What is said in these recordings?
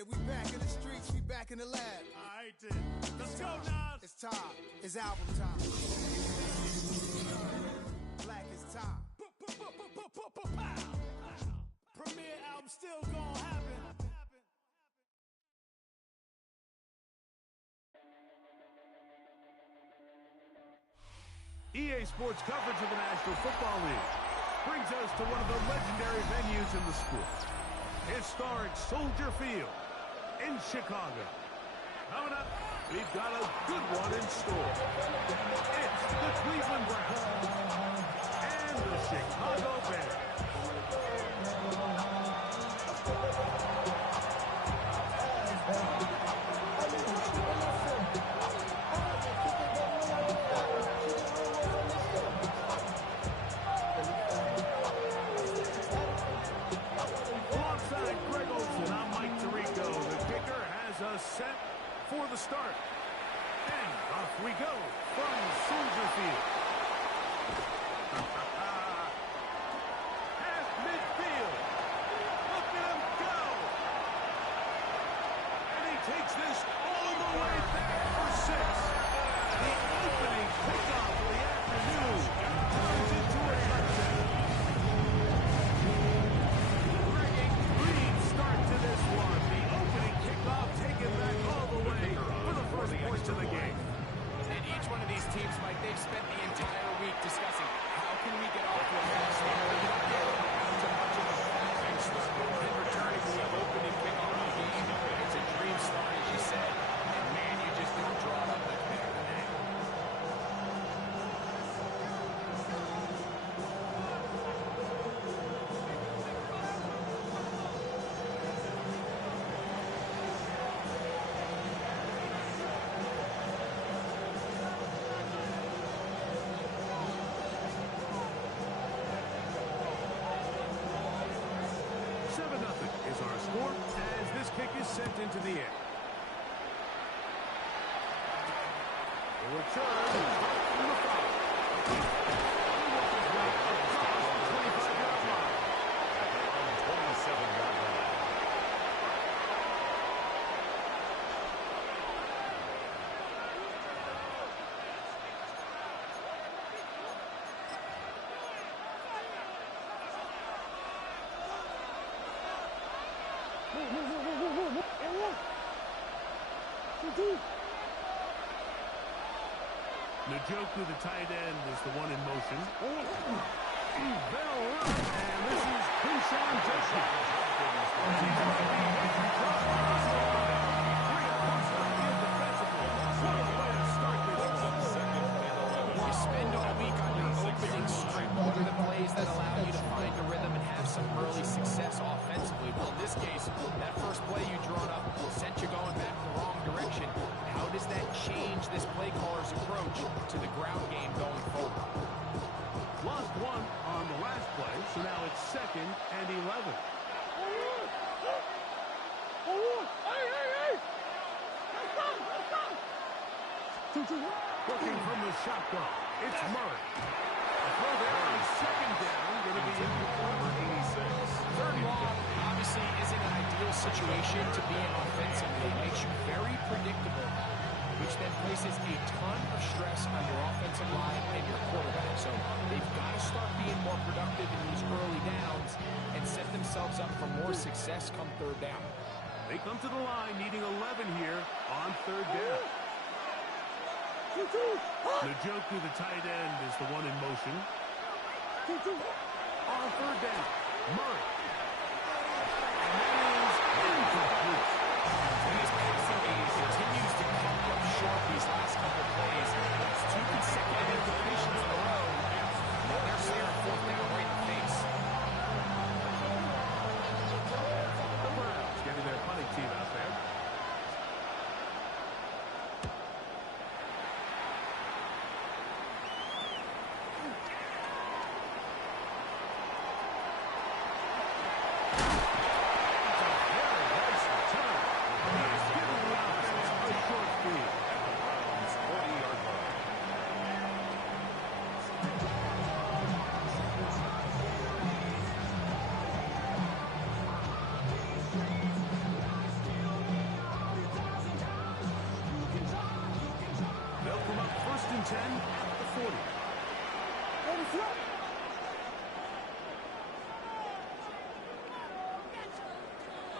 it. We back in the streets, we back in the lab. I did. Let's go, Nas. It's time. It's album time. Black is time. Premiere album still gonna happen. EA Sports coverage of the National Football League brings us to one of the legendary venues in the sport. Historic Soldier Field in Chicago. Coming up, we've got a good one in store. It's the Cleveland Browns and the Chicago Bears. Set for the start. And off we go from Soldier Field. Past midfield. Look at him go. And he takes this all the way back for 6. The opening kickoff of the afternoon turns into a touchdown. Bringing lead start to this one. The opening kickoff taken back all the way for the first points of the game. And each one of these teams, Mike, they've spent the entire week discussing how can we get off to a fast start. We're not getting to much of a fast start. And returning to the opening kickoff of the game, it's a dream start, as you said. And man, you just don't draw it up much better than that. Sent into the air. The return from the foul. He worked his way across the 25-yard line. At the 27-yard line. Njoku, the tight end, is the one in motion. Bell run, and this is Quinshawn Judkins. You spend all week on your opening script. What are the plays that allow you to find a rhythm and have some early success offensively? Well, in this case, that first play you drawn up sent you going back the wrong direction. How does that change this play caller's approach to the ground game going forward? Lost one on the last play, so now it's 2nd and 11. Looking from the shotgun, it's Murray. A throw there on 2nd down, going to be in for 86. 3rd and long obviously isn't an ideal situation to be in offensively. It makes you very predictable, which then places a ton of stress on your offensive line and your quarterback. So they've got to start being more productive in these early downs and set themselves up for more success come 3rd down. They come to the line needing 11 here on 3rd down. Njoku, the tight end, is the one in motion. On 3rd down, Murray. And that is incomplete. And this passing game continues to come up short these last couple plays. It's 2 consecutive incompletions in a row. Now they're staring 4th down right in the face. The Browns getting their punting team out there.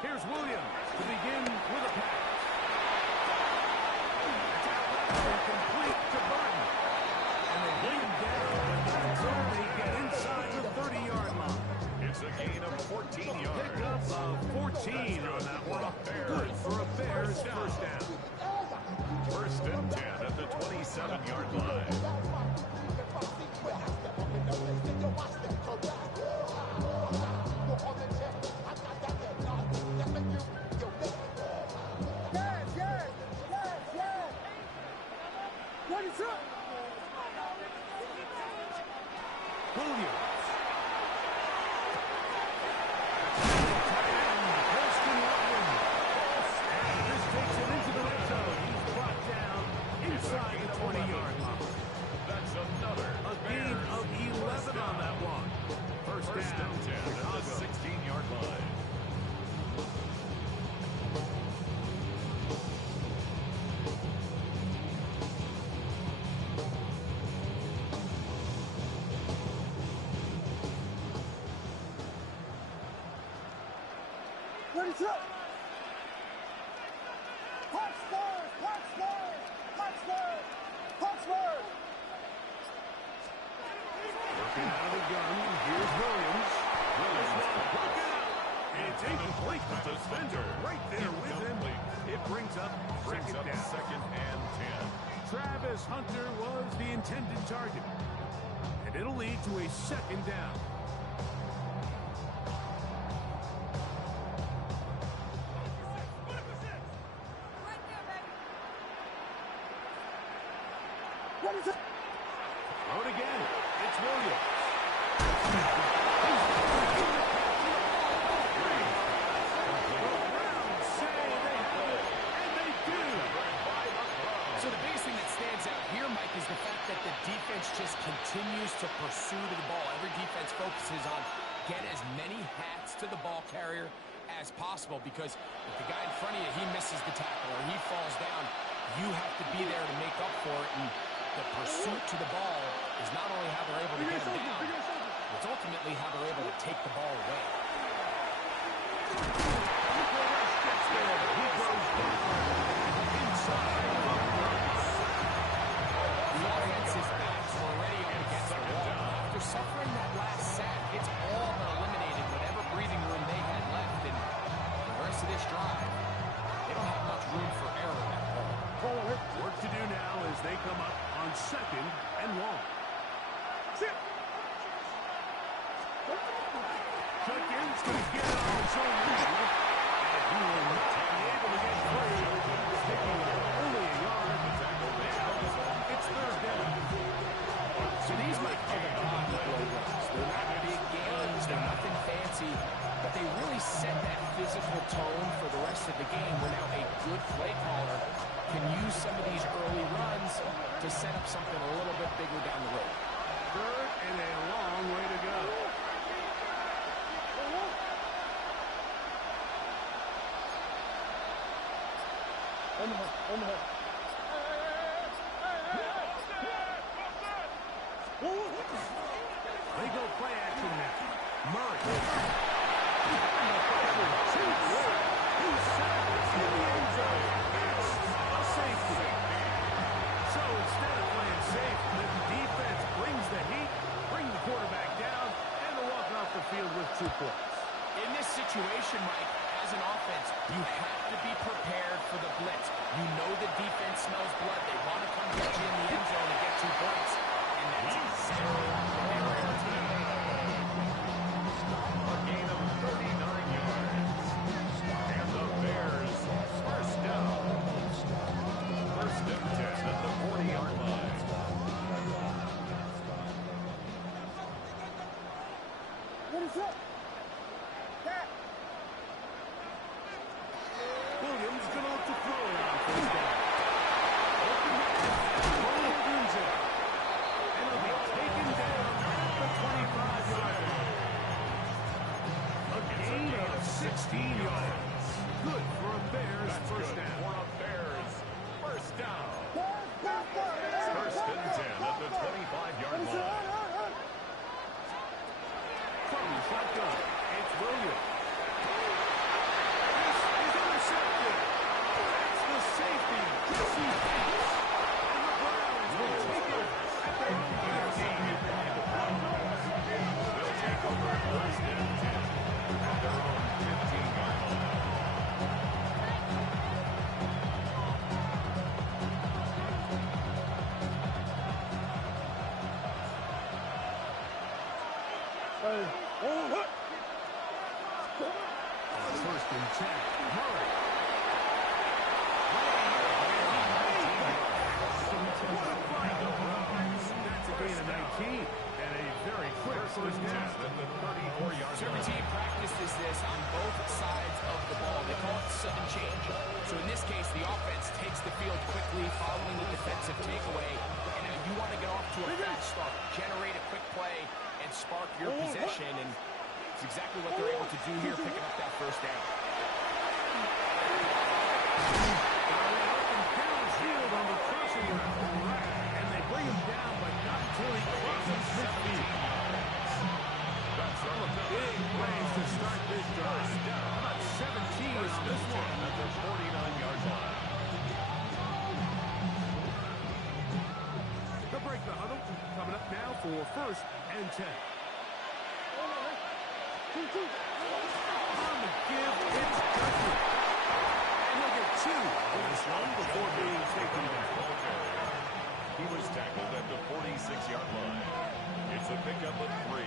Here's Williams to begin with a pass. It's out left and complete to Burton. And they bring him down, but not until they get inside the 30-yard line. It's a gain of 14 yards. Pick up of 14 on that one. Good for a Bears first down. First and 10 at the 27-yard line. Williams. This takes it into the red zone. He's brought down inside the 20-yard line. That's another. A gain of 11 on that one. First down, and 10 at Chicago. the 16-yard line. Working out of the gun. Here's Williams. This one broken out. It's incomplete. The defender right there with him. It brings up second down. Second and 10. Travis Hunter was the intended target. And it'll lead to a second down. Throw it again. It's Williams. Browns say they have it, and they do. So the biggest thing that stands out here, Mike, is the fact that the defense just continues to pursue to the ball. Every defense focuses on get as many hats to the ball carrier as possible, because if the guy in front of you, he misses the tackle or he falls down, you have to be there to make up for it. And the pursuit to the ball is not only how they're able to get him down, it's ultimately how they're able to take the ball away. He goes inside. The offense's backs were already up against the wall. After suffering that last sack, it's all but eliminated whatever breathing room they had left. And for the rest of this drive, they don't have much room for error at all. Work to do now as they come up on second and long. Jenkins going to get it on his own lead. And he will not be able to get free. Sticking only a yard. It's third down. So these might be the body programs. They're not big games. They're nothing fancy. But they really set that physical tone for the rest of the game, where now a good play caller can use some of these early runs to set up something a little bit bigger down the road. Third and a long way to go. They go play action now. Murray. He's sacked in the end zone. It's a safety. So instead of playing safe, the defense brings the heat, bring the quarterback down, and they're walking off the field with 2 points. In this situation, Mike, as an offense, you have to be prepared for the blitz. You know the defense smells blood. They want to come get you in the end zone and get 2 points. And that's exactly what they were able to do. A gain of 39 yards. And the Bears first down. First and 10 at the 40-yard line. Williams going to look to throw it on first down. And he'll be taken down at the 25-yard line. A gain of 16 yards. Good for a Bears first down. For a Bears first down. First and 10 at the 25-yard line. From the shotgun, it's Williams. and 10. Murray. That's a gain of 19. And a very quick first down. So every team practices this on both sides of the ball. They call it sudden change. So in this case, the offense takes the field quickly following the defensive takeaway. And now you want to get off to a fast start, generate a quick play, and spark your possession. And it's exactly what they're able to do here, picking up that first down. Downfield on the crossing route. And they bring him down, but not until he crosses midfield. Big plays to start this drive. About 17 is this one at the 49-yard line. They'll break the huddle. Coming up now for first and 10. On the give, it's Dudley. And he'll get 2 on this one before being taken down. He was tackled at the 46-yard line. It's a pickup of 3.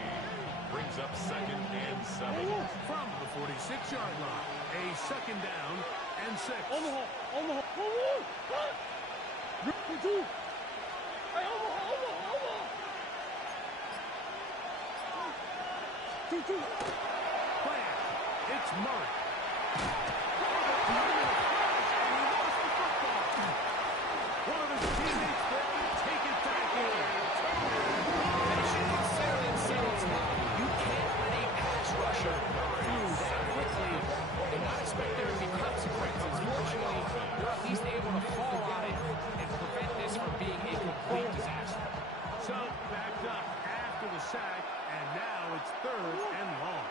Brings up second and 7. From the 46-yard line, a second down and 6. Play action. It's Murray. One of his teammates there to take it back in. You can't let a pass rusher through that quickly and not expect there to be consequences. Fortunately, they're at least able to fall on it and prevent this from being a complete disaster. So, backed up after the sack, and now it's third and long.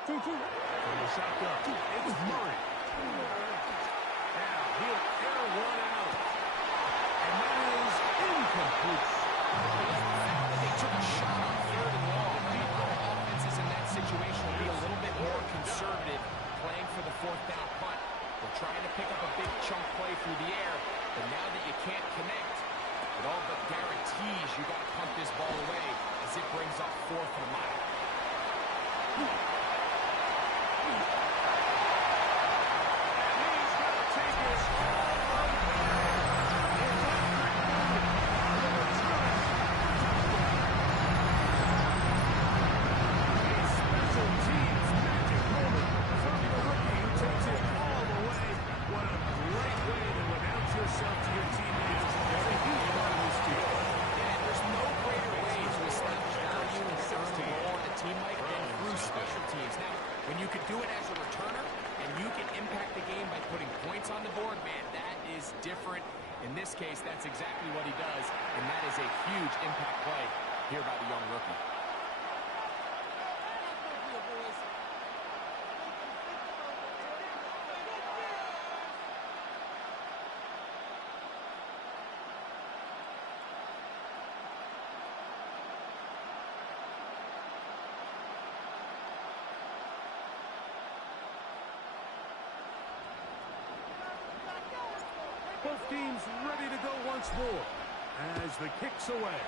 From the shotgun, it's Murray. Now he'll air one out. And that is incomplete. They took a shot on third and long. I mean, a lot of offenses in that situation will be a little bit more conservative playing for the fourth down punt. They're trying to pick up a big chunk play through the air, but now that you can't connect, it all but guarantees you got to punt this ball away as it brings up fourth and a mile. Different. In this case, that's exactly what he does, and that is a huge impact play here by the young rookie. Both teams ready to go once more as the kick's away.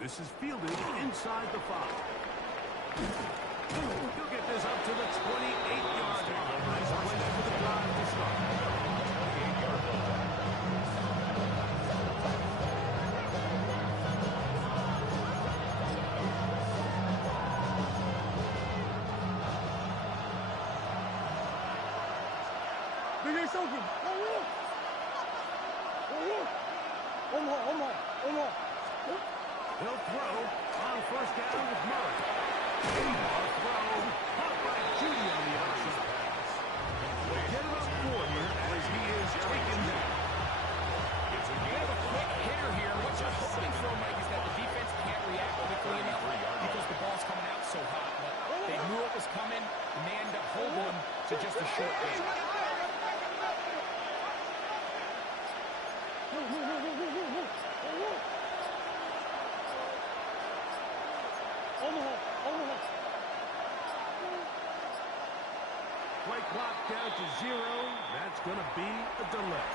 This is fielded inside the 5. He'll get this up to the 28-yard line. Nice place for the drive to start. 28-yard line. He'll throw on first down with Murray. A throw caught by Judy on the outside. Get him up 4 here as he is taken down. It's a quick hitter here. What you're hoping for, Mike, is that the defense can't react quickly enough because the ball's coming out so hot. But they knew it was coming, and they end up holding him to just a short game. Play clock down to 0. That's going to be a delay.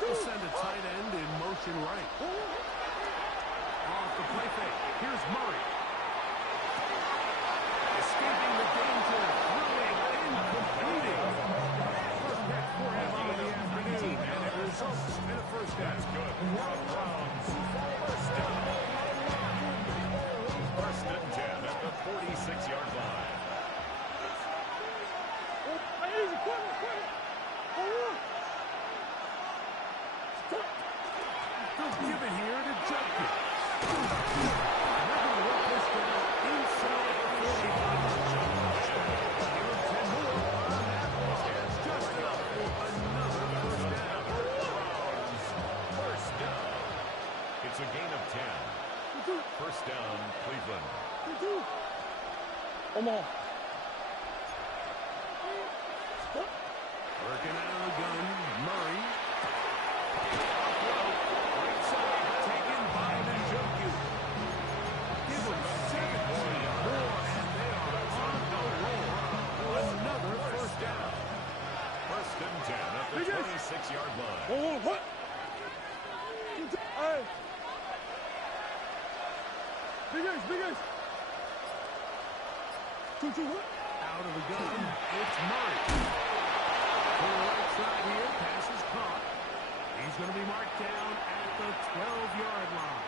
They'll send a tight end in motion right. Off the play fake. Here's Murray. Escaping the danger. Throwing and completing. First catch for him on the afternoon. And it results in a first down. That's good. Browns. First down. First and 10 at the 46-yard line. They'll give it here to Junkie. They're going to work this down inside the 45. Give him 10 more on that one. It's just enough for another first down. First down. It's a gain of 10. First down, Cleveland. Working out of the gun, Murray. Right side, taken by the Njoku. Give them 17 more, and they are on the roll. Another first down. First and 10 at the 26-yard line. Out of the gun, it's Murray. To the right side here, pass is caught. He's going to be marked down at the 12-yard line.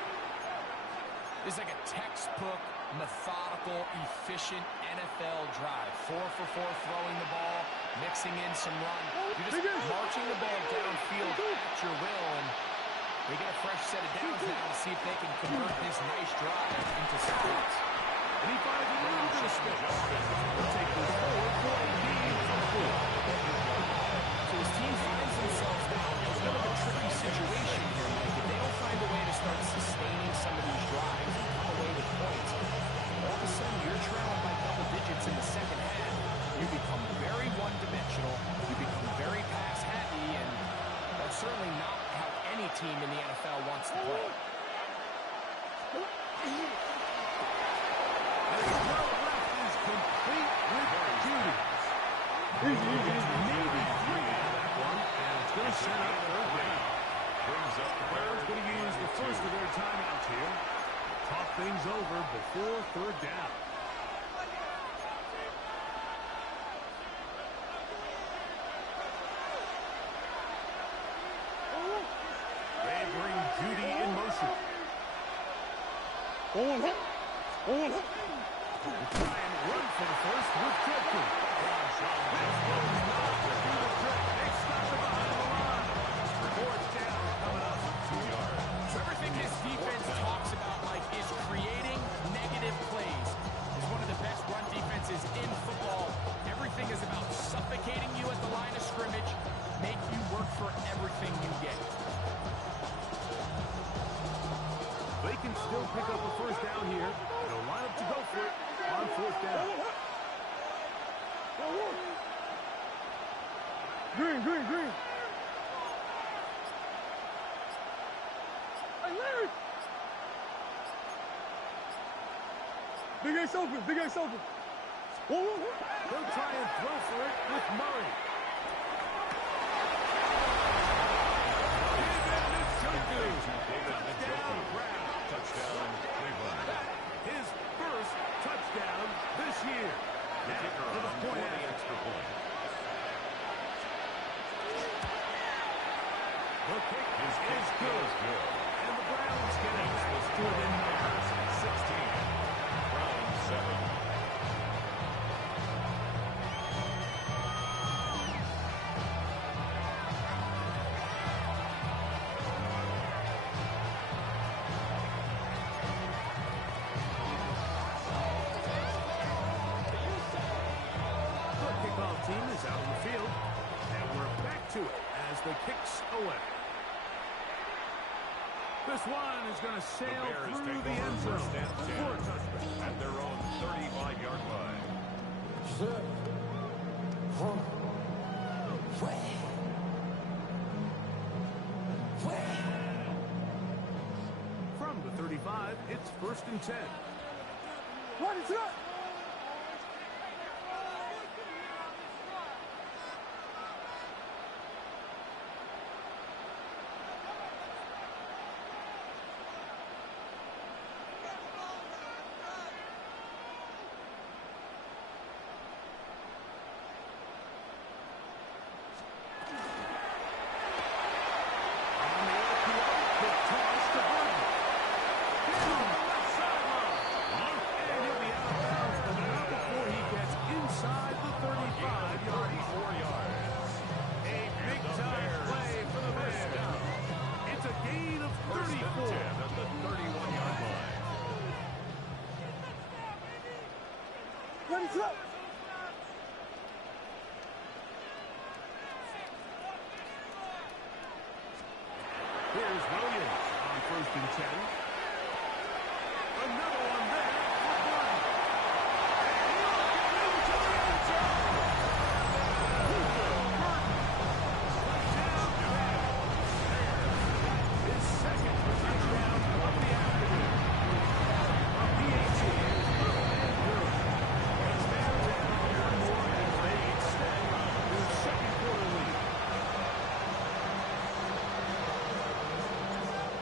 It's like a textbook, methodical, efficient NFL drive. 4 for 4 throwing the ball, mixing in some run. You're just marching the ball downfield at your will, and they get a fresh set of downs now to see if they can convert this nice drive into success. And he finds a little bit of space. They'll take this forward for a gain of 4. So his team finds themselves now in a bit of a tricky situation here, Mike. If they don't find a way to start sustaining some of these drives and come away with points, all of a sudden you're trailing by double digits in the second half. You become very one-dimensional. You become very pass-happy, and that's certainly not how any team in the NFL wants to play. And the throw left is complete with Judy. Maybe 3 on that one, and it's going to set up third down. Brings up the Browns going to use the first of their timeouts here. Talk things over before third down. They bring Judy in motion. Try and run for the first with Joku. This will not do the trick. They stop it behind the line. Fourth down coming up. 2 yards. So everything this defense talks about, Mike, is creating negative plays. It's one of the best run defenses in football. Everything is about suffocating you at the line of scrimmage, make you work for everything you get. They can still pick up a first down here. They'll line up to go for it on fourth down. Green. Hey, Larry! Big Ace open. They'll try and throw for it with Murray. Touchdown, Brown. touchdown, Cleveland. His first touchdown this year. The kicker For the on point for the after. extra point. The kick His kick is is good. good. And the Browns get it back to within numbers. 16. Browns 7. The kickoff team is out on the field. And we're back to it as the kicks away. This one is going to The sail Bears through take the end over zone first and for a 10 touchdown. at their own 35-yard line. 35. It's 1st and 10. What is that? What is that? Here's Williams on 1st and 10. Another one there for Gordon. And he'll get into the end zone. Touchdown, his second touchdown of the afternoon. A PAT is good and good. It's now down one more as they extend their second quarter lead.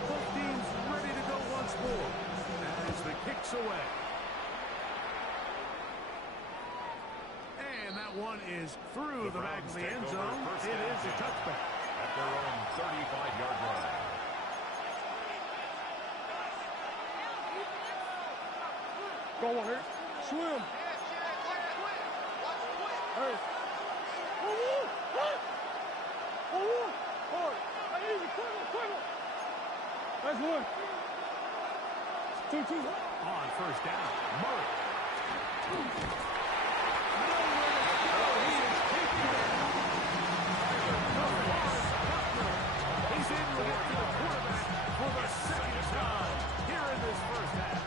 Both teams ready to go once more as the kick's away. And that one is through the back of the end zone. It is a touchback. At their own 35-yard line. Go on, Hurt. Swim. Hurt. Hard. Easy. Quiver. That's one. 2-2. On 1st down, Murray. He's able to get to the quarterback for the second time here in this first half.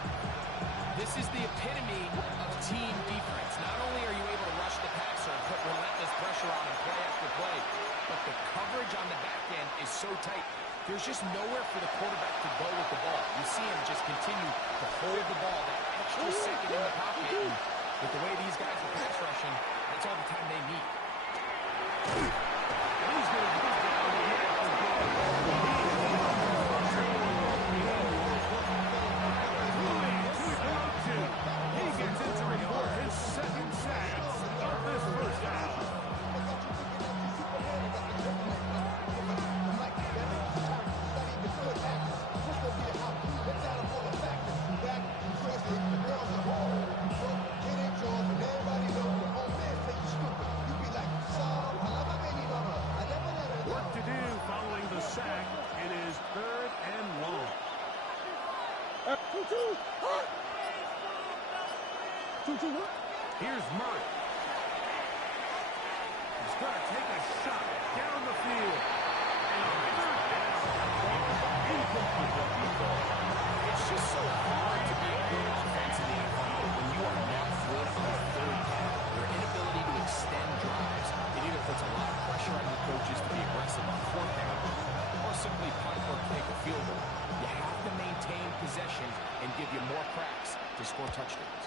This is the epitome of team defense. Not only are you able to rush the passer and put relentless pressure on him play after play, but the coverage on the back end is so tight. There's just nowhere for the quarterback to go with the ball. You see him just continue to hold the ball that extra second in the pocket. And with the way these guys are pass rushing, that's all the time they need. He's going to put down the He gets into it for his second sack of this first half. Work to do following the sack. It is 3rd and long. 2-2. Hard. 2-2. Here's Murray. He's going to take a shot down the field. And on 3rd down, ball incomplete. It's just so hard to be a good offense in the NFL when you are not good on the 3rd down. Your inability to extend drives, it either puts a lot of pressure on your coaches to be aggressive on 4th down or simply punt or take a field goal. You have to maintain possession and give you more cracks to score touchdowns.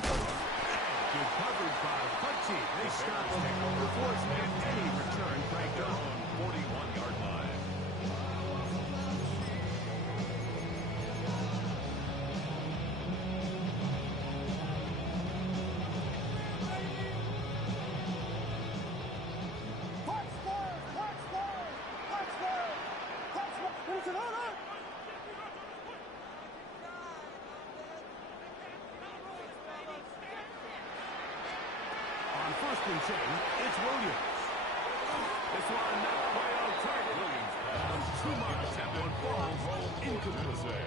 Good coverage by Hutchie. They stop him before he can get any return cranked up. 41-yard line. On 1st and 10, it's Williams. This one not quite on target. Williams on too much. That one falls incomplete.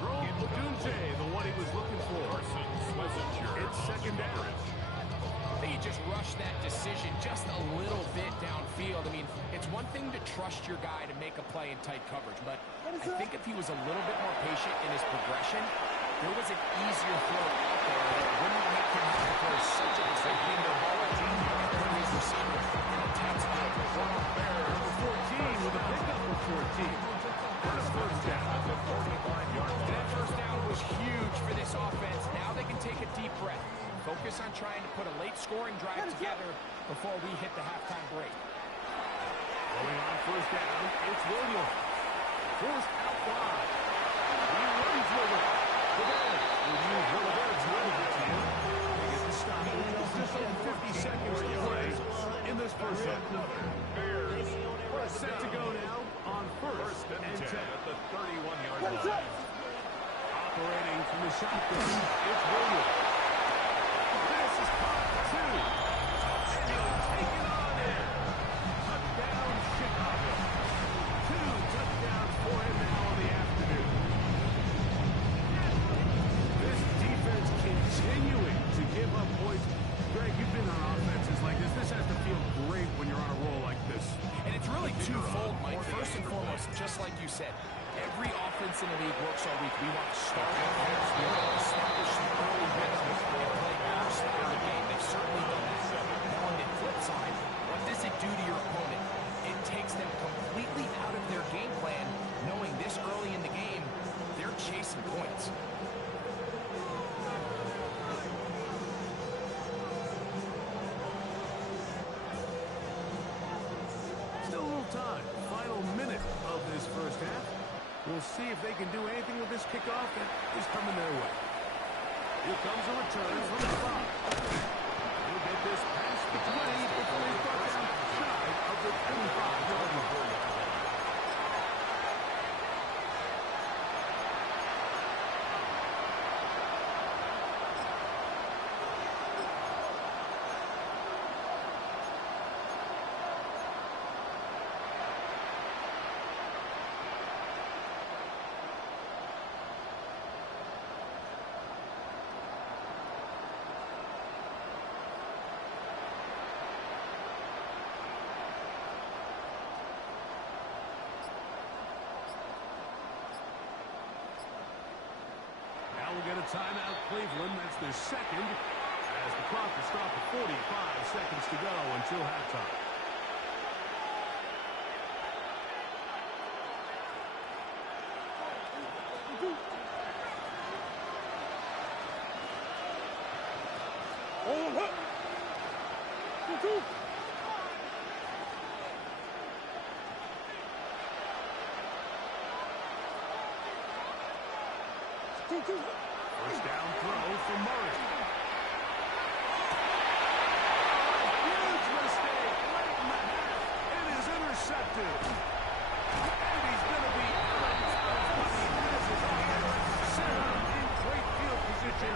Rome Odunze, the one he was looking for. It's 2nd down. They just rushed that decision just a little bit downfield. I mean, it's one thing to trust your guy to make a play in tight coverage, but I think if he was a little bit more patient in his progression, there was an easier throw out there that wouldn't make him have to throw such a decision to ball put his receiver in a tight spot. Number 14 with a pickup of 14. first down at the 45-yard line. That first down was huge for this offense. Now they can take a deep breath. Focus on trying to put a late scoring drive together before we hit the halftime break. Going on first down, it's Williams. Forced out wide. He runs with it. Today, we'll use one of their time to him. They get the stop. Just over 50 seconds to play in this first half. Bears Set to go now on first and 10 at the 31-yard line. Operating from the shotgun, it's Williams. This is part two. And he'll take it on in. Touchdown, Chicago. 2 touchdowns for him now in the afternoon. This defense continuing to give up points. Greg, you've been on offenses like this. This has to feel great when you're on a roll like this. And it's really twofold, Mike. First and foremost, just like you said, every offense in the league works all week. We want to start offense. We want to establish some early rhythm and play our style of the game. They've certainly done that. Now on the flip side, what does it do to your opponent? It takes them completely out of their game plan, knowing this early in the game, they're chasing points. Still a little time. Final minute of this first half. We'll see if they can do anything with this kickoff that is coming their way. Here comes a return from the 5. He'll get this past the 20 before he's brought down shy of the 25-yard line. We'll get a timeout, Cleveland. That's their second, as the clock will stop at 45 seconds to go until halftime. First down throw for Murray. Huge mistake late in the half. It is intercepted. And he's going to be out of what he has his hand center in great field position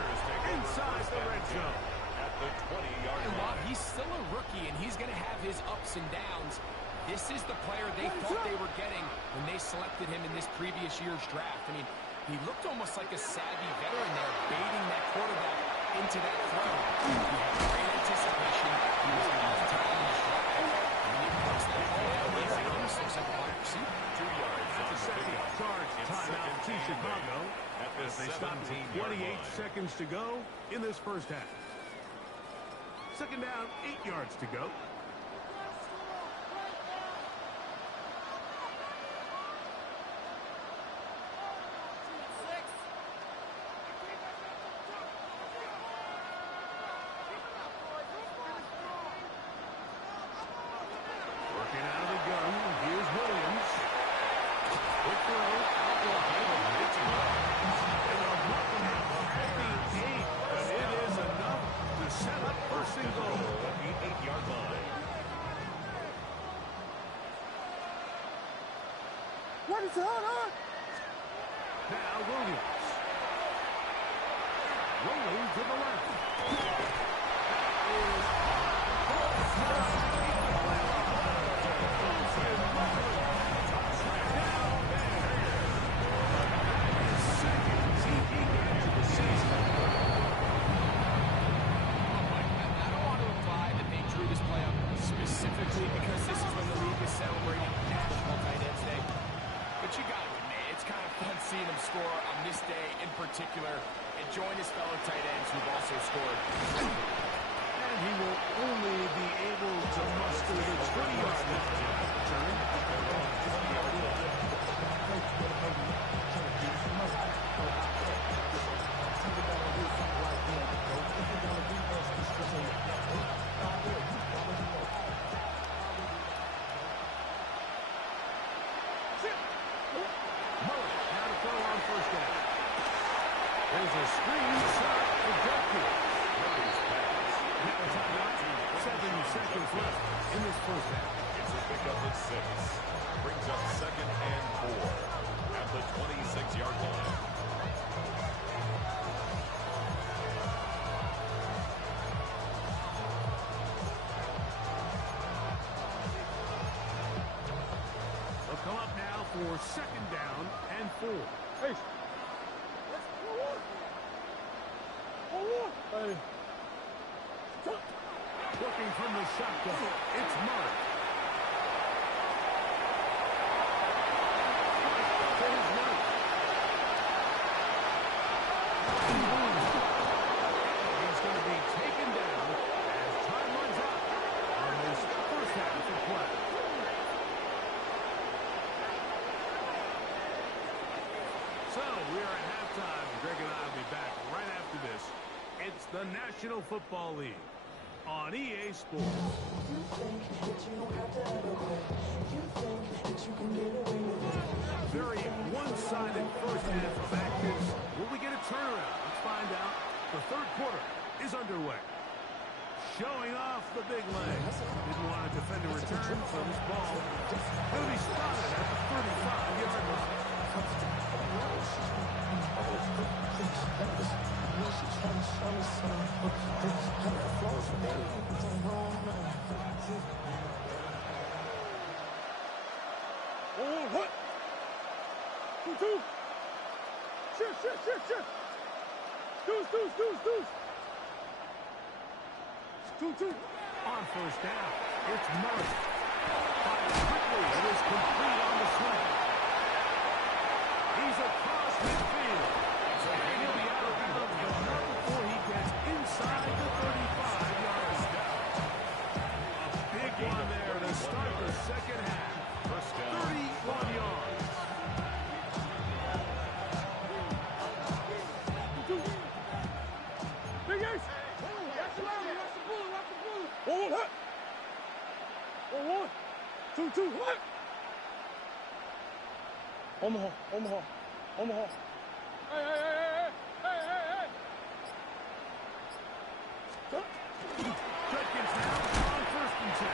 inside the red zone. At the 20-yard And while line. he's still a rookie and he's going to have his ups and downs, this is the player they thought they were getting when they selected him in this previous year's draft. I mean, he looked almost like a savvy veteran there, baiting that quarterback into that throw. He had great anticipation. He was on time in his drive. And when he puts that ball out, he almost looks like a wide receiver. 2 yards That's a second charge timeout to Chicago at the as they stop with 28 seconds to go in this first half. Second down, 8 yards to go. Working out of the gun, here's Williams. Quick throw, out wide, it's and a welcome at the 8, but it is enough to set up first and goal at the 8-yard line. What is that, huh? Now Williams. Rolling to the left. Specifically because this is when the league is celebrating National Tight Ends Day. But you got to admit, it's kind of fun seeing him score on this day in particular and join his fellow tight ends who've also scored. And he will only be able to muster the 20-yard line. Murray now to throw on first down. There's a screen set up for Judkins. Murray's pass. Now a timeout. 7 seconds left in this first half. It's a pickup of 6. Brings up 2nd and 4 at the 26-yard line. They'll come up now for 2nd down and 4. Hey. Hey. Working from the shotgun, it's Murray. To his right. He's going to be taken down as time runs out on this first half of play. So we are at halftime. Greg and I will be back right after this. It's the National Football League on EA Sports. Very one-sided first half of action. Will we get a turnaround? Let's find out. The third quarter is underway. Showing off the big legs. Didn't want to defend a return, so this ball will be spotted at the 35-yard line. Oh, what? 2-2. Shift. Deuce. 2-2. On first down, it's Murray. Fires quickly, it is complete on the swing. He's across midfield. And he'll be out of bounds before he gets inside the 35-yard line. A big one there to start the second half. First down. 31 yards. Big Ace. Watch the bullet. Oh, what? Oh, 1. 2-2. What? Omaha. Hey. Judkins now on 1st and 10.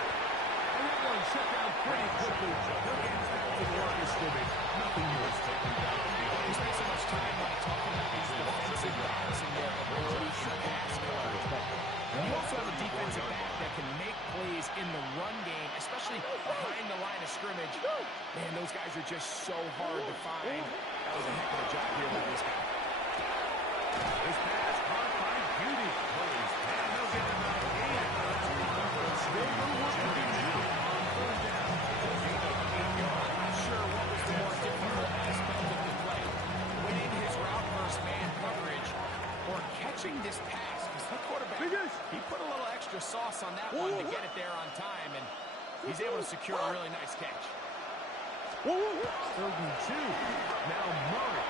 And that one shut down pretty quickly. He'll get back to the line of scrimmage. Nothing more. We spent so much time talking about these defensive backs and their ability to pass coverage, but you also have a defensive back that can make plays in the run game, especially behind the line of scrimmage. Man, those guys are just so hard to find. That was a heck of a job here by this guy. This pass caught by Beauty. And they'll get about 8 out of that one. Still no work to do now on 3rd down. I'm not sure what was the more difficult aspect of the play. Winning his route versus man coverage or catching this pass. Because the quarterback, he put a little extra sauce on that one to get it there on time, and he's able to secure a really nice catch. 3rd and 2. Now Murray.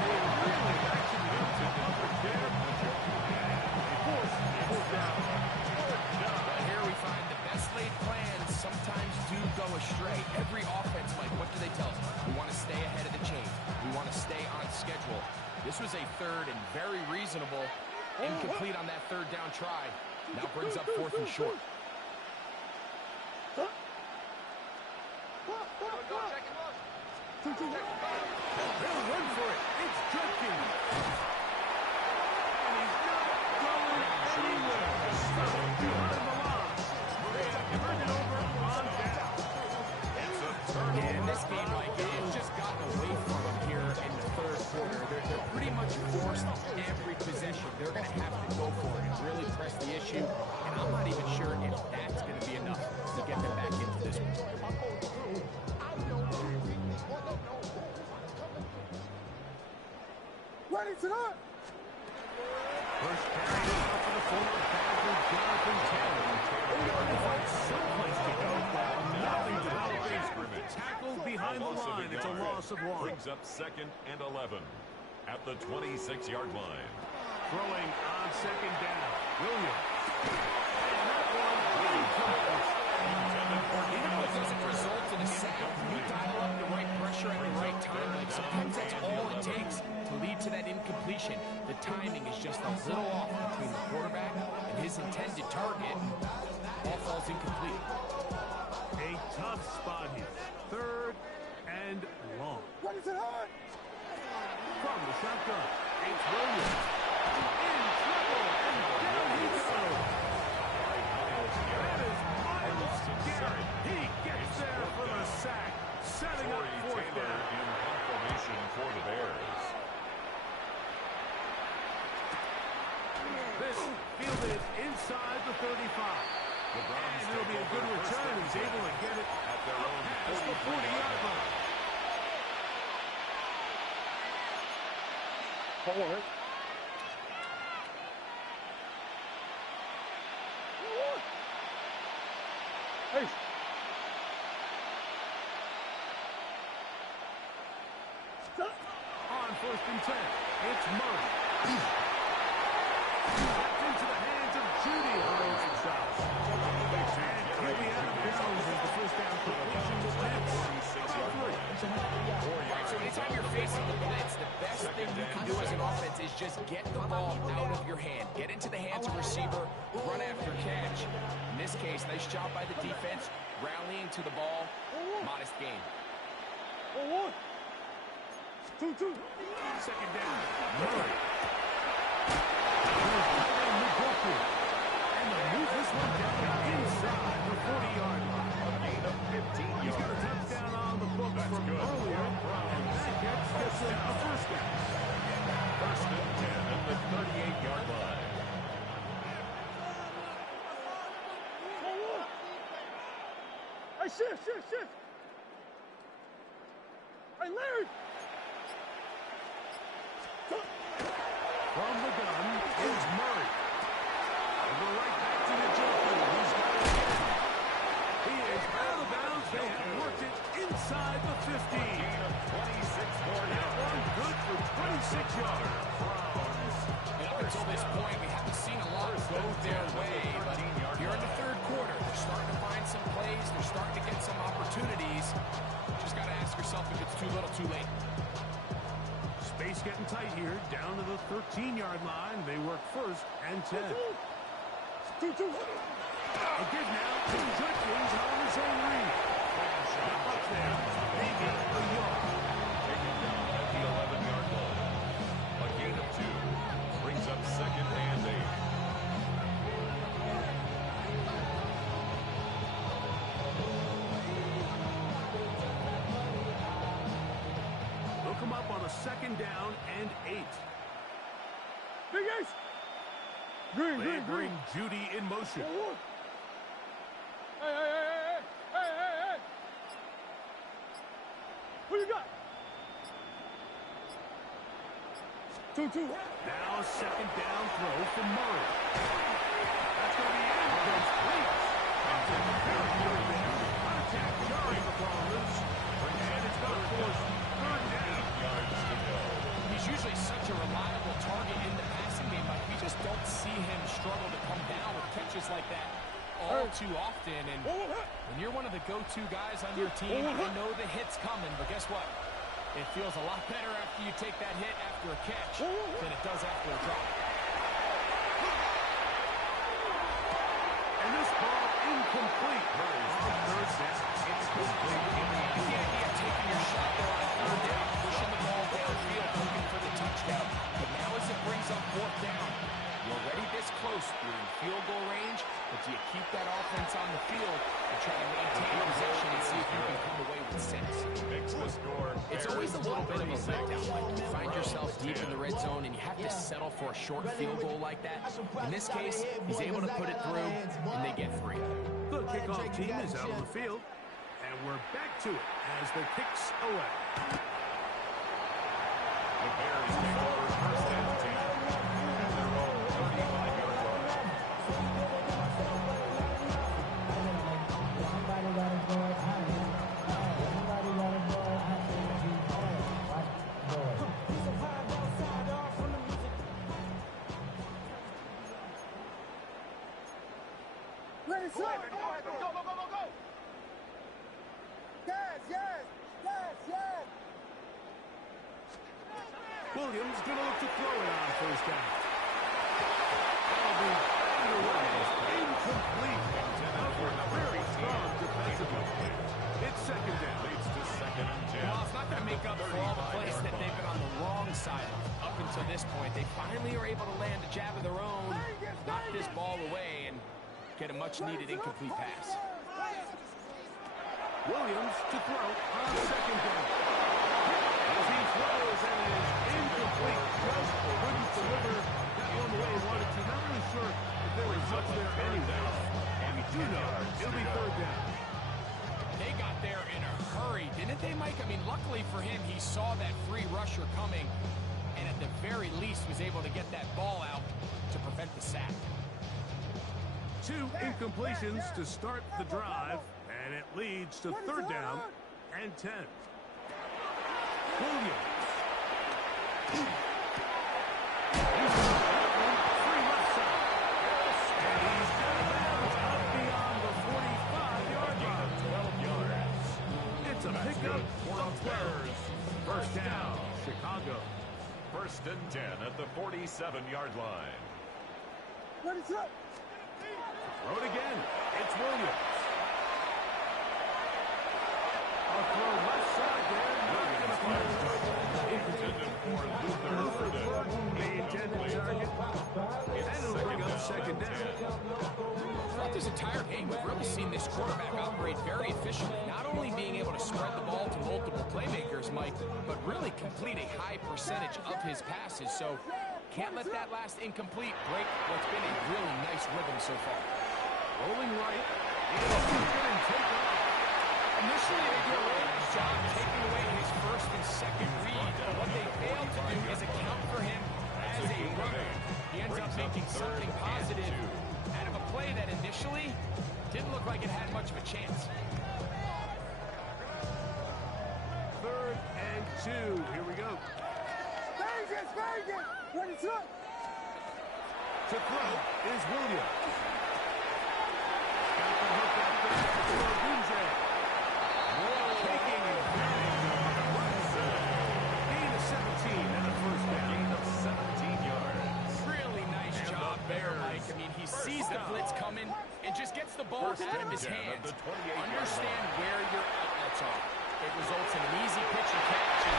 They really actually moved to coverage there. They forced fourth down. But here we find the best laid plans sometimes do go astray. Every offense, Mike, what do they tell us? We want to stay ahead of the chain. We want to stay on schedule. This was a 3rd and very reasonable. Incomplete on that 3rd down try. Now brings up 4th and short. They'll run for it. It's Judkins. And he's not going anywhere. Stuck behind the line. They have turned it over on down. It's a turnover. And this game, like, it's just gotten away from them here in the 3rd quarter. They're pretty much forced every possession. They're going to have to go for it and really press the issue. And I'm not even sure if that's going to be enough to get them back into this one. Ready to that. First carry out for the former Badger, Jonathan Taylor. They're going to find someplace to go. Nothing developing. Tackled behind the line. It's a loss of 1. Brings up 2nd and 11 at the 26-yard line. Throwing on 2nd down. Williams. And that one incomplete. Intended position. The timing is just a little off between the quarterback and his intended target. All falls incomplete. A tough spot here. 3rd and long. What is it hard? From the shotgun, it's Williams. In trouble, and down he goes. That is Miles Garrett. He gets there for the sack, setting up 4th down. In confirmation for the Bears. This fielded inside the 35. And it'll be a good return. He's able to get it at their own past the 40-yard line. Hold on, right? Hey. On 1st and 10, it's Murray. Left into the hands of Judy on the right side. And he'll be out of bounds as the 1st down completion was next. About 3. Right, so anytime you're facing the blitz, the best thing you can do as an offense is just get the ball out of your hand. Get into the hands of receiver, run after catch. In this case, nice job by the defense, rallying to the ball. Modest gain. 2-2. 2nd down, Murray. And they move this one down inside the 40-yard line. A gain of 15 yards. He's got a touchdown on the books from earlier. And that gets him a 1st down. 1st and 10 at the 38-yard line. Hey, shift. Hey, Larry. From the gun is Murray. We'll go right back to the joker. He's got it again. He is out of bounds. They have worked it inside the 15. That one good for 26 yards. And up until this point, we haven't seen a lot go their way. But here in the 3rd quarter, they're starting to find some plays. They're starting to get some opportunities. Just got to ask yourself if it's too little, too late. Space getting tight here. Down to the 13-yard line. They work 1st and 10. 2-2. A good now to Judkins on his own read. Up there, maybe a yard. Taken down at the 11-yard line. A gain of 2 brings up 2nd and 8. They'll come up on a 2nd down and 8. Big Ace. They bring Judy in motion. Hey. Who you got? 2-2. Now 2nd down throw from Murray. That's going to be incomplete. Very good there. Contact jarring the Browns. And it's going to force 3rd down. Yards to go. He's usually such a reliable target in the passing game, but we just don't see him struggle to come down with catches like that all too often. And when you're one of the go-to guys on your team, I know the hit's coming, but guess what? It feels a lot better after you take that hit after a catch than it does after a drop. And this ball incomplete. On 3rd down. It's complete. The idea of taking your shot there on 3rd down, pushing the ball downfield, looking for the touchdown. But now as it brings up 4th down, you're already this close. You're in field goal range, but do you keep that offense on the field and try to maintain possession and see if you can come away with 6? Makes the score. It's always a little bit of a letdown. Like you find yourself deep in the red zone and you have to settle for a short field goal like that. In this case, he's able to put it through, and they get 3. The kickoff team is out on the field. And we're back to it as the kicks away. The Bears take over 1st and 10 at their own 35-yard line. Ready, go. Yes. Williams going to look to throw it on first down. That'll be underway. Incomplete. Very strong defensively. It's second down. Leads to second and 10. Well, it's not going to make up for all the plays that they've been on the wrong side of up until this point. They finally are able to land a jab of their own, knock this ball away, and get a much-needed incomplete pass. Williams to throw on second down. As he throws, and it is incomplete. Just couldn't deliver that one the way he wanted to. Not really sure if there was much there anyway. And we do know it'll be third down. They got there in a hurry, didn't they, Mike? I mean, luckily for him, he saw that free rusher coming, and at the very least was able to get that ball out to prevent the sack. 2 incompletions to start the drive, and it leads to third down and 10. Williams. Free left side. And he's got it out beyond the 45-yard line. 12 yards. It's a pickup of 12. First down, Chicago. First and 10 at the 47-yard line. Ready, set. Throw it again. It's Williams. A throw left side there. Not going to fire. Intended for Luther The intended target. And it'll bring up second down. Throughout this entire game, we've really seen this quarterback operate very efficiently, not only being able to spread the ball to multiple playmakers, Mike, but really complete a high percentage of his passes. So can't let that last incomplete break what's been a really nice rhythm so far. Rolling right. And going to take off. Initially, they do a really nice job taking away his first and second read, but what they fail to do is account for him as a runner. He ends up making something positive out of a play that initially didn't look like it had much of a chance. Third and 2. Here we go. Vegas! Ready, set. To throw is Williams. Got the hook out there for Gunze. Taking advantage of the right side. Gain of 17 and a first down. Gain of 17 yards. Really nice job there, Mike. I mean, he sees the blitz coming and just gets the ball out of his hands. Understand where your outlets are. It results in an easy pitch and catch. And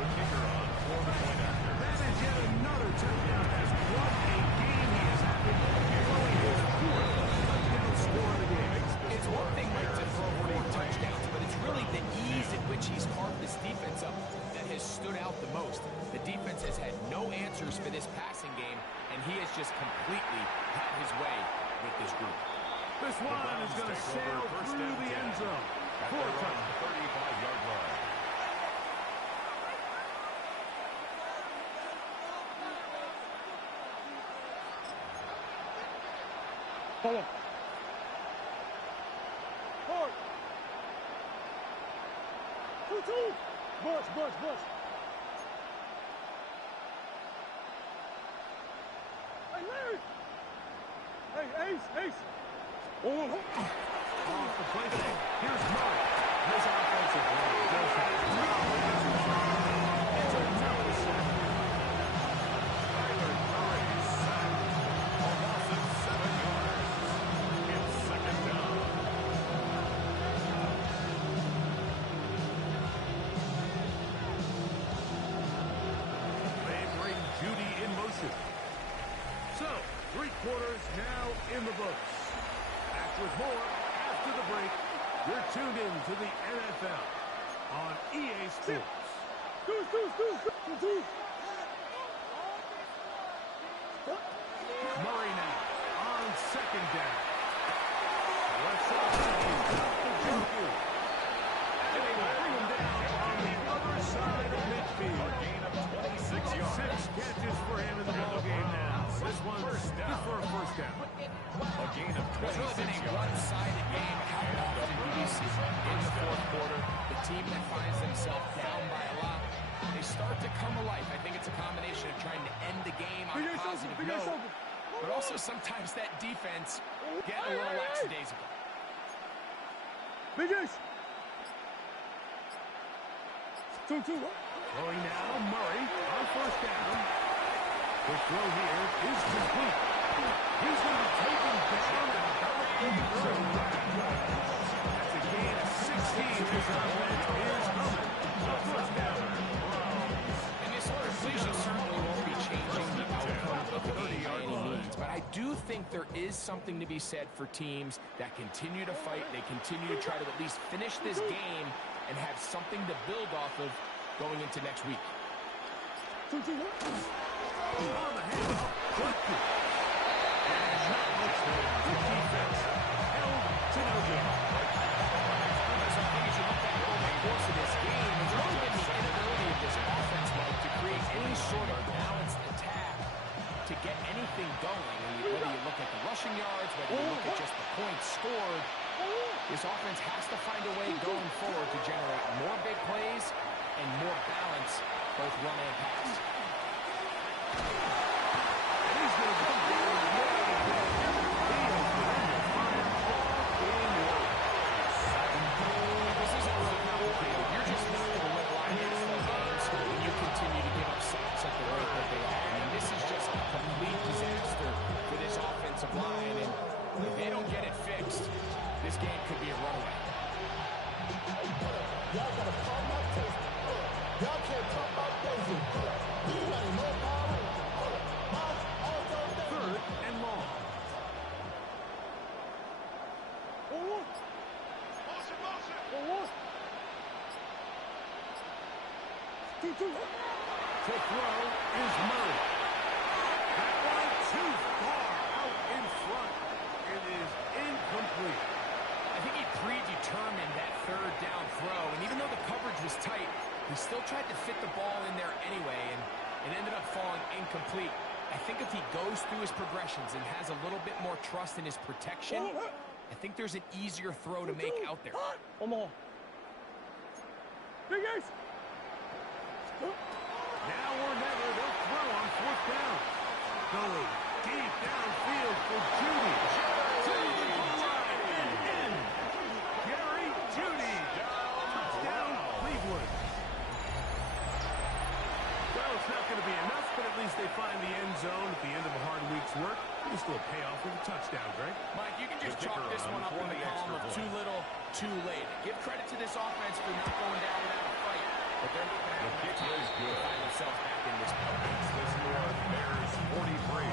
The kicker on for the point after. That is yet another touchdown. As what a game he has had. Throwing his 4th touchdown score of the game. it's one thing, Mike, to throw 4 touchdowns, but it's really the ease at which he's carved this defense up that has stood out the most. The defense has had no answers for this passing game, and he has just completely had his way with this group. This one is going to sail through the end zone. 4 touchdowns. 35-yard line. Hold on. Hard. 2-2. Bush. Hey, Larry. Hey, Ace. Oh, Off the play fake. Here's Murray. His offensive line does have no answers. It's another sack. Tyler Murray sacked. A loss of 7 yards. It's second down. They bring Judy in motion. So, 3 quarters now in the books. Back with more after the break. You're tuned in to the NFL on EA Sports. Deuce. Murray now on second down. Left side, got the Joku. And they will bring him down on the other side of midfield. A gain of 26 yards. 6 catches for him in the ballgame now. This one's First down. good for a first down. A gain of It's really 26 been a yards. one-sided game. How often do we see in the fourth quarter the team that finds themselves down by a lot, they start to come alive? I think it's a combination of trying to end the game on a positive note, but also sometimes that defense get a little lackadaisical. Big Ace. 2-2. Throwing now, Murray on first down. The throw here is complete. He's going to be taken down and that's a gain of 16. This offense is coming. A first down. And this completion certainly won't be changing the outcome of the game by any means. But I do think there is something to be said for teams that continue to fight. They continue to try to at least finish this game and have something to build off of going into next week. 2-2. On the handoff. And not much there. Good defense. Held to no gain. So I think as you look back over the course of this game, there's really been the inability of this offense, Mike, to create any sort of balanced attack to get anything going. And whether you look at the rushing yards, whether you look at just the points scored, this offense has to find a way going forward to generate more big plays and more balance, both run and pass. And he's going to come down and get out of there. This isn't really complicated. You're just not going to win a lot of NFL games when you continue to give up sacks at the rate that they are. I mean, this is just a complete disaster for this offensive line, and if they don't get it fixed, this game could be a runaway. Y'all gotta call my taste. Y'all can't talk about Daisy. You ain't no power. Third and long. 1-1. 1-1. 2-2. To throw is Murray. That one too far out in front. It is incomplete. I think he predetermined that third down throw, and even though the coverage was tight, he still tried to fit the ball in there anyway, and it ended up falling incomplete. I think if he goes through his progressions and has a little bit more trust in his protection, I think there's an easier throw to make out there. Omaha. Big Ace. Now or never, they'll throw on fourth down. Going deep downfield for Judy. To the goal line and in. Gary Judy. Touchdown, Cleveland. Well, it's not going to be enough, but at least they find the end zone at the end of a hard week's work. Just a little payoff with a touchdown, Greg. Mike, you can just chalk this one up in the column of too little, too late. Give credit to this offense for not going down without a fight, but they're not going to have enough time to find themselves back in this point. The score, Bears 43,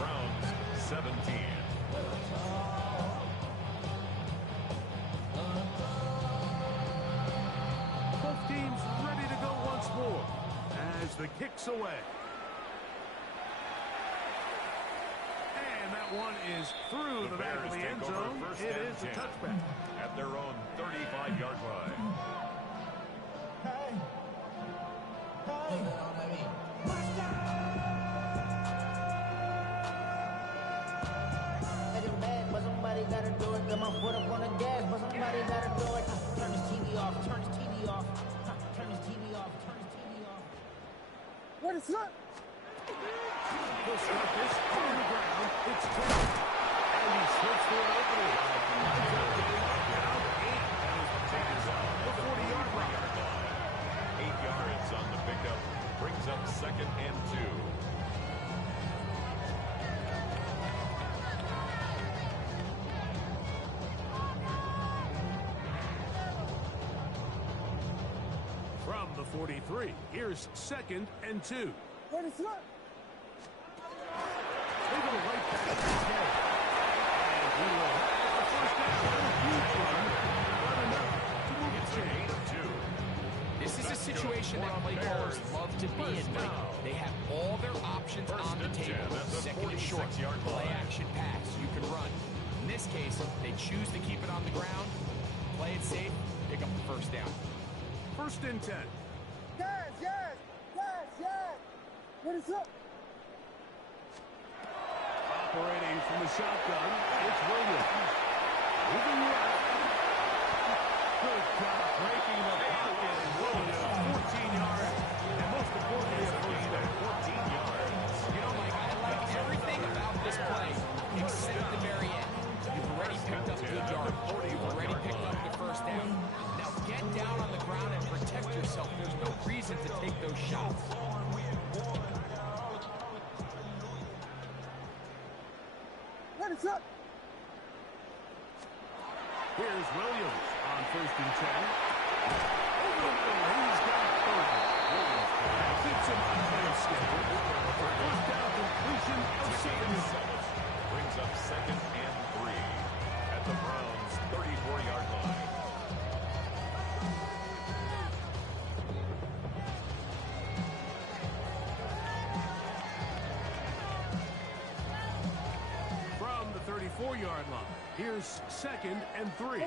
Browns 17. Both teams ready to go once more as the kick's away. And that one is through the back of the end zone. It is a touchback. At their own 35-yard line. Getting mad, but somebody gotta do it. Got my foot up on the gas, but somebody gotta do it. Turn this TV off, turn this TV off. Turn this TV off, turn this TV off. What is that? He'll start this on the ground. It's Turner. And he slips through an opening. Down 8. The 40-yard line. 8 yards on the pickup. Brings up 2nd and 2. From the 43, here's 2nd and 2. What is that? They go right back to the game. And he will have the first down. A huge run. Not enough to move the chain. This is a situation that play callers love to be in, Mike. They have all their options on the table. Second and short, play action pass, you can run. In this case, they choose to keep it on the ground, play it safe, pick up the first down. 1st and 10. Yes, yes, yes, yes. What is up? Operating from the shotgun, it's Williams. Moving left. Good job breaking the pocket. And Williams, 14 yards. And most importantly, a first down. 14 yards. You know, Mike, I like everything about this play except the very end. You've already picked up good yards. You've already picked up the first down. Now get down on the ground and protect yourself. There's those shots. What is up? Here's Williams on 1st and 10. He's got 30. Williams keeps him on the schedule. First down completion of 7. Brings up 2nd and 3 at the Browns' 34-yard line. From the 34-yard line, here's 2nd and 3. Working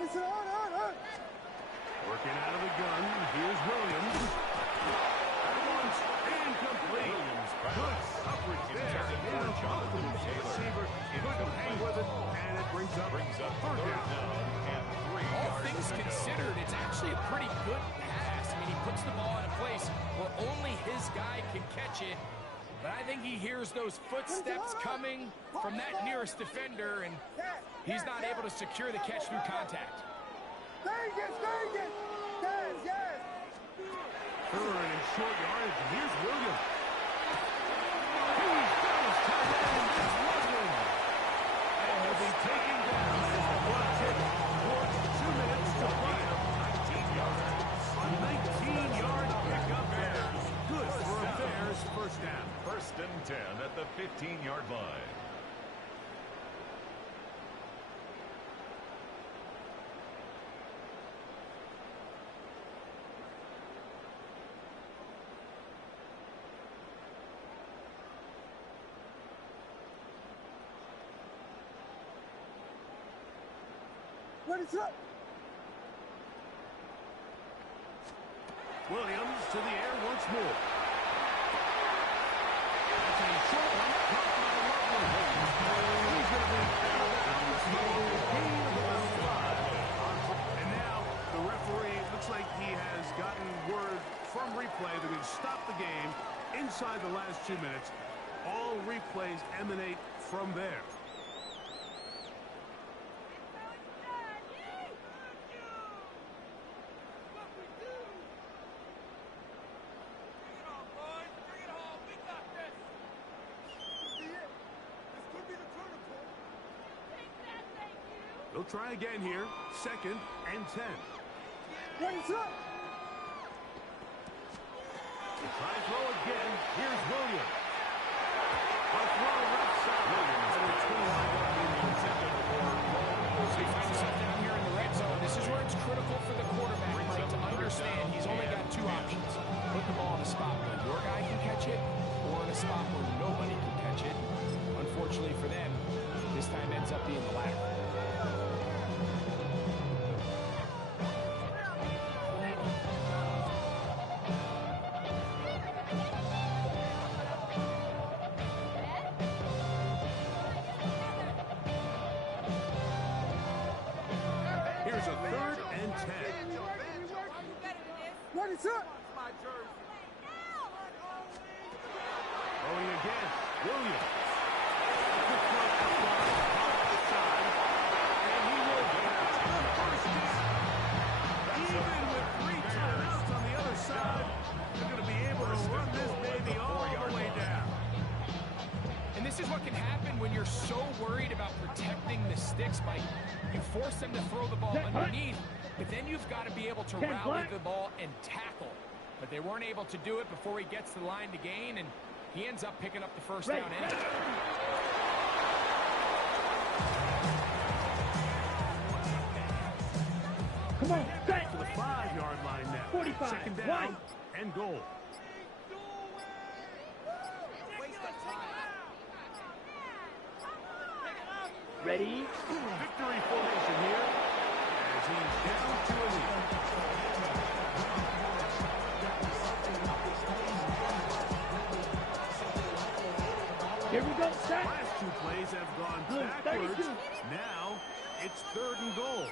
out of the gun, here's Williams. At once, incomplete. Williams Good coverage there. Jonathan Taylor. Receiver couldn't hang with it, and it brings up 3rd down. And 3 All yards things to go. considered, it's actually a pretty good pass. I mean, he puts the ball in a place where only his guy can catch it. But I think he hears those footsteps coming from that nearest defender, and he's not able to secure the catch through contact. Yes. 3rd and short yardage. Here's Williams. He's got his tight end. It's Ludwig. And he'll be taken down as the clock ticks towards 2 minutes to play. 19 yards. A 19-yard pickup there. Good for a Bears first down. 1st and 10 at the 15-yard line. What is up? Williams to the air once more. That's a short one. Caught by Ludwig. He's going to be out of bounds. Gain of about 5. And now the referee looks like he has gotten word from replay that we've stopped the game inside the last 2 minutes. All replays emanate from there. They'll try again here. 2nd and 10. What is up? They try to throw again. Here's Williams. A throw left side. Williams at a 21-yard intended for So he finds himself down here in the red zone. This is where it's critical for the quarterback, Mike, to understand he's only got 2 options. Put the ball in a spot where your guy can catch it, or in a spot where nobody can catch it. Unfortunately for them, this time ends up being the latter. Here's a 3rd and 10. What is up? Going again. Williams. A quick throw up the side. And he will get a first down. Even with 3 timeouts on the other side, they're going to be able to run this baby all the way down. And this is what can happen when you're so worried about protecting the sticks, Mike. You force them to throw the ball underneath, but then you've got to be able to rally the ball and tackle. But they weren't able to do it before he gets to the line to gain, and he ends up picking up the first down anyway. Come on, Back to the 5-yard line now. 45. 2nd down and goal. Ready? Victory formation here as he's down to a knee. Here we go, set. Last 2 plays have gone Good, backwards. 32. Now it's 3rd and goal.